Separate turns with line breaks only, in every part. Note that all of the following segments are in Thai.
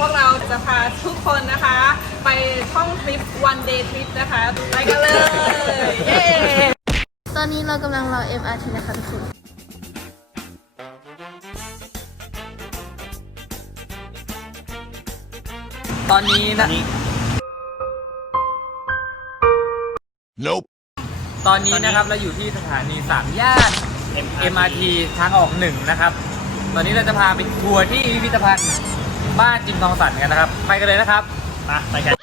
พวกเราจะพาทุกคนนะคะไปท่องทริปวันเดย์ทริปนะคะไปกันเลย
ตอนนี้เรากำลังรอ MRT นะคะ ทุกคน
ตอนนี้นะ ตอนนี้นะครับเราอยู่ที่สถานีสามย่าน MRT ทางออกหนึ่งนะครับ ตอนนี้เราจะพาไปทัวร์ที่พิพิธภัณฑ์บ้านจิมทองสันกันนะครับ ไปกันเลยนะครับ
มาไปกัน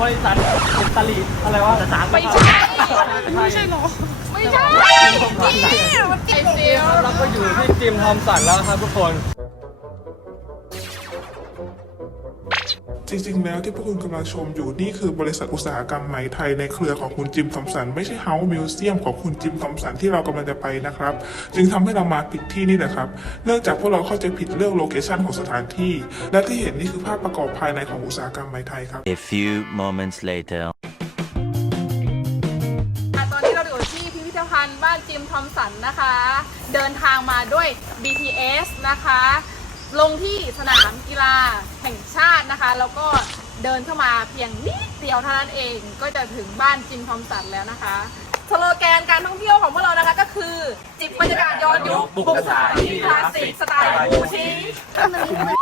บริษัทตลีอะไรวะไม่
ใช่ ไม่ใช่หรอ ไม่ใช่จิมท
องสันไอซีเราก็อยู่ที่จิมทองสันแล้วครับทุกคน
จริงๆแล้วที่พวกคุณกำลังชมอยู่ นี่คือบริษัทอุตสาหกรรมไหมไทยในเครือของคุณจิม ทอมสันไม่ใช่เฮาส์มิวเซียมของคุณจิม ทอมสันที่เรากำลังจะไปนะครับ จึงทำให้เรามาผิดที่นี่นะครับเนื่องจากพวกเราเข้าใจผิดเรื่องโลเคชันของสถานที่และที่เห็นนี่คือภาพประกอบภายในของอุตสาหกรรมไหมไทยครับ A few moments later
บ้านจิม ทอมสันนะคะ เดินทางมาด้วย BTS นะคะลงที่สนามกีฬาแห่งชาตินะคะ แล้วก็เดินเข้ามาเพียงนิดเดียวเท่านั้นเอง ก็จะถึงบ้านจิมทอมสันแล้วนะคะสโลแกนการท่องเที่ยวของพวกเรานะคะก็คือ จิบบรรยากาศย้อนยุคบุกสายคลาสสิกสไตล์บูชี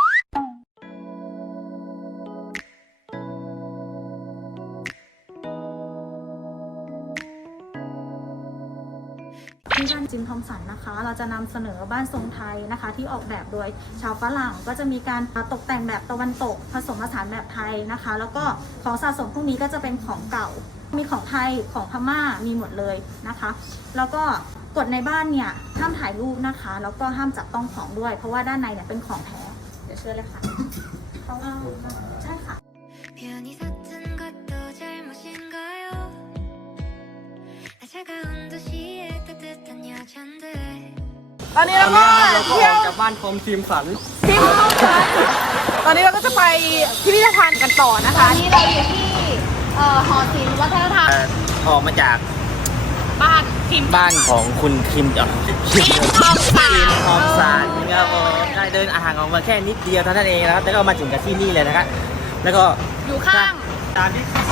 ที่บ้านจิมทอมสันนะคะ เราจะนําเสนอบ้านทรงไทยนะคะ ที่ออกแบบโดยชาวฝรั่ง ก็จะมีการตกแต่งแบบตะวันตกผสมผสานแบบไทยนะคะ แล้วก็ของสะสมพวกนี้ก็จะเป็นของเก่า มีของไทยของพมา่ามีหมดเลยนะคะ แล้วก็กดในบ้านเนี่ยห้ามถ่ายรูปนะคะ แล้วก็ห้ามจับต้องของด้วย เพราะว่าด้านในเนี่ยเป็นของแท้ เดี๋ยวเชื่อเลยค่ะใช่ค่ะ
ตอนนี้เราก็เ
ที่ยวจากบ้านคอมทีมขันทีมคอมข
ัน ตอนนี้เราก็จะไปพิพิธภัณฑ์กันต่อนะคะ
นี่เราอยู่ที่หอศิลป์วัฒนธรรมออกมาจาก บ้านท
ีมบ้านของคุณคิมอ่ะทีมคอมสามคอมสานนี่ครับผมได้เดินอาหารออกมาแค่นิดเดียวเท่านั้นเองนะครับแล้วก็มาถึงกันที่นี่เลยนะครับแล้วก็
อยู่ข้างตามที่นี่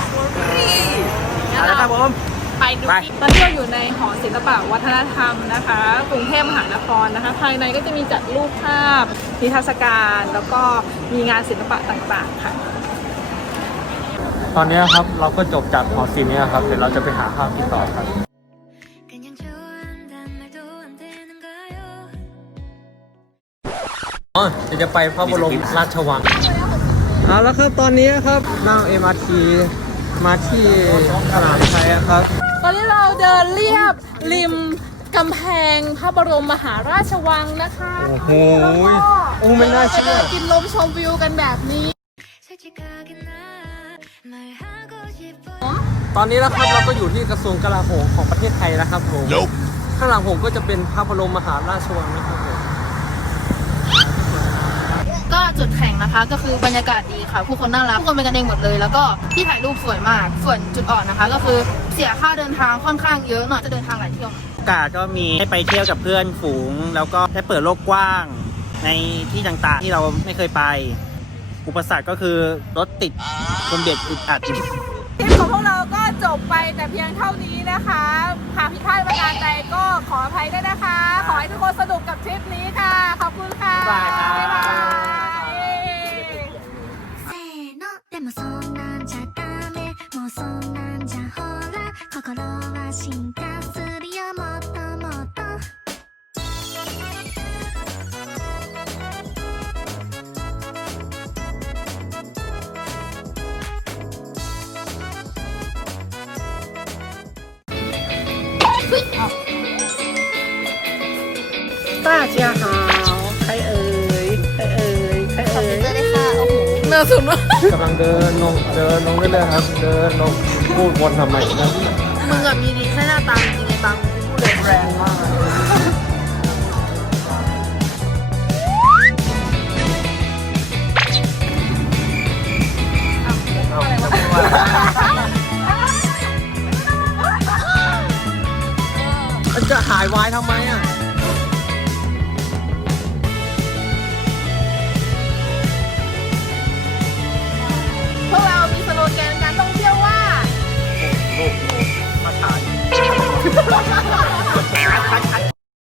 นมครับผมมมมมมมมมมมมมมมมม
ปดู
ตอนที่เราอยู่ในหอศิลปะ วัฒนธรรมนะคะกรุงเทพมหานครนะคะ ภายในก็จะมีจัดรูปภาพนิทรรศการแล้วก็มีงานศิลปะต่างๆค่ะ
ตอนนี้ครับเราก็จบจากหอศิลป์นี้ครับเดี๋ยวเราจะไปหาภาพติดต่อครับ
จะจะไปพระบรมราชวัง
เอาละครับตอนนี้ครับนั่งเออ็มาร์ทีมาที่สนามไทยครับ
ดินเรียบริมกำแพงพระบรมมหาราชวังนะคะ
โอ้โหอ้ไม่น่าเชื่อ
กินลมชมวิวกันแบบนี้
ตอนนี้นะครับเราก็อยู่ที่กระทรวงกลาโหมของประเทศไทยนะครับผมข้างหลังผมก็จะเป็นพระบรมมหาราชวังนะครับผม
ก็จุดแข่งนะคะ ก็คือบรรยากาศดีค่ะ ผู้คนน่ารักผู้คนเป็นกันเองหมดเลย แล้วก็ที่ถ่ายรูปสวยมาก ส่วนจุดอ่อนนะคะ ก็คือียค่าเดินทางค่อนข้างเยอะหน่อยจะเดินทางหลายเที่ยว
โอกาสก็มีให้ไปเที่ยวกับเพื่อนฝูง แล้วก็ได้เปิดโลกกว้างในที่ต่างๆ ที่เราไม่เคยไป อุปสรรคก็คือรถติดคนเบียดอุดอัดทิป
ของพวกเราก็จบไปแต่เพียงเท่านี้นะคะหากผิดพลาดประการใดก็ขออภัยด้วยนะคะ ขอให้ทุกคนสนุกกับทริปนี้ค่ะ ขอบคุณค่ะบ๊ายบายป้าเชียหาใครเอ่ยใครเอ่ยใครเอ่ยเนื้อสุนทร
กำลังเดินลงเดินลงเรื่อยๆครับเดินลงพูดวนทำไมครับ
มึงอะมีดีแค่หน้าตาจริงไอ้บางพูดแรงมาก
ถ่ายวายทำไมอ่ะ